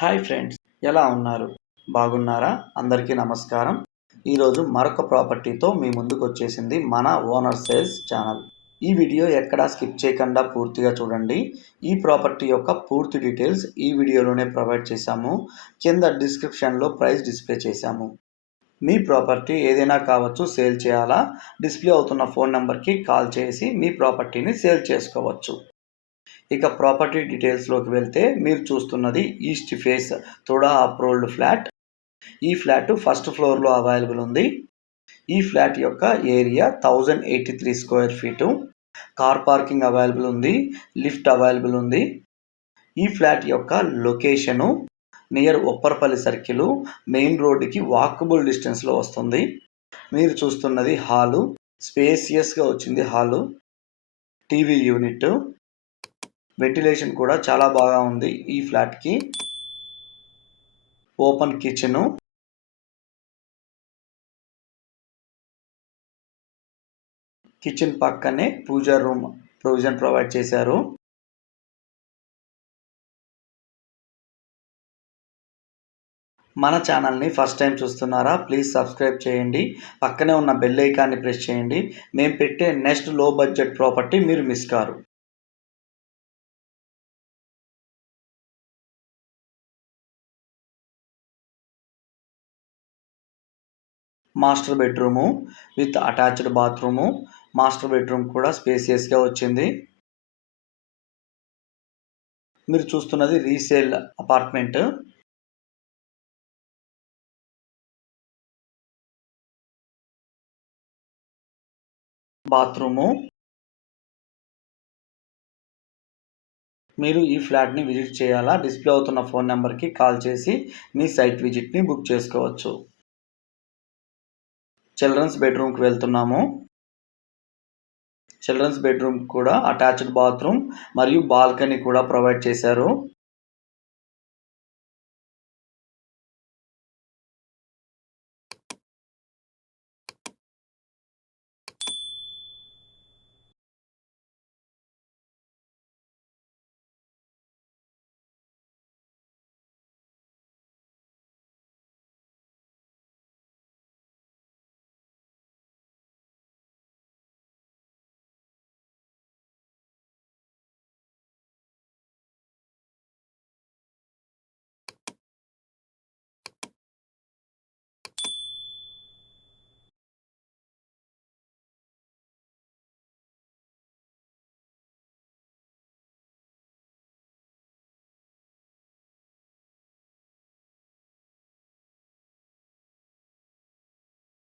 Hi friends, ఎలా ఉన్నారు? బాగున్నారా? అందరికీ నమస్కారం. ఈరోజు మరొక ప్రాపర్టీతో మీ ముందుకు వచ్చేసింది మన ఓనర్ సేల్స్ ఛానల్. ఈ వీడియో ఎక్కడా స్కిప్ చేయకుండా పూర్తిగా చూడండి. ఈ ప్రాపర్టీ యొక్క పూర్తి డీటెయిల్స్ ఈ వీడియోలోనే ప్రొవైడ్ చేశాము. కింద డిస్క్రిప్షన్లో ప్రైస్ డిస్ప్లే చేశాము. మీ ప్రాపర్టీ ఏదైనా కావచ్చు, సేల్ చేయాలా? డిస్ప్లే అవుతున్న ఫోన్ నెంబర్కి కాల్ చేసి మీ ప్రాపర్టీని సేల్ చేసుకోవచ్చు. ఇక ప్రాపర్టీ డీటెయిల్స్లోకి వెళ్తే మీరు చూస్తున్నది ఈస్ట్ ఫేస్ తోడా అప్రూవ్డ్ ఫ్లాట్. ఈ ఫ్లాట్ ఫస్ట్ ఫ్లోర్లో అవైలబుల్ ఉంది. ఈ ఫ్లాట్ యొక్క area 1083 square feet. Car parking available ఉంది. లిఫ్ట్ అవైలబుల్ ఉంది. ఈ ఫ్లాట్ యొక్క location near Upparpalli circle, main రోడ్డుకి వాకబుల్ డిస్టెన్స్లో వస్తుంది. మీరు చూస్తున్నది హాలు. స్పేసియస్గా వచ్చింది హాలు. టీవీ యూనిట్, వెంటిలేషన్ కూడా చాలా బాగా ఉంది ఈ ఫ్లాట్కి. ఓపెన్ కిచెను, కిచెన్ పక్కనే పూజా రూమ్ ప్రొవిజన్ ప్రొవైడ్ చేశారు. మన ఛానల్ని ఫస్ట్ టైం చూస్తున్నారా? ప్లీజ్ సబ్స్క్రైబ్ చేయండి. పక్కనే ఉన్న బెల్ ఐకాన్ని ప్రెస్ చేయండి. మేము పెట్టే నెక్స్ట్ లో బడ్జెట్ ప్రాపర్టీ మీరు miss car. Master bedroom with attached bathroom. Master bedroom కూడా స్పేసియస్గా వచ్చింది. మీరు చూస్తున్నది రీసేల్ అపార్ట్మెంట్. బాత్రూము. మీరు ఈ ఫ్లాట్ని విజిట్ చేయాలా? డిస్ప్లే అవుతున్న ఫోన్ నెంబర్కి కాల్ చేసి మీ సైట్ విజిట్ని బుక్ చేసుకోవచ్చు. చిల్డ్రన్స్ బెడ్రూమ్కి వెళ్తున్నాము. చిల్డ్రన్స్ బెడ్రూమ్ కూడా అటాచ్డ్ బాత్రూమ్ మరియు బాల్కనీ కూడా ప్రొవైడ్ చేశారు.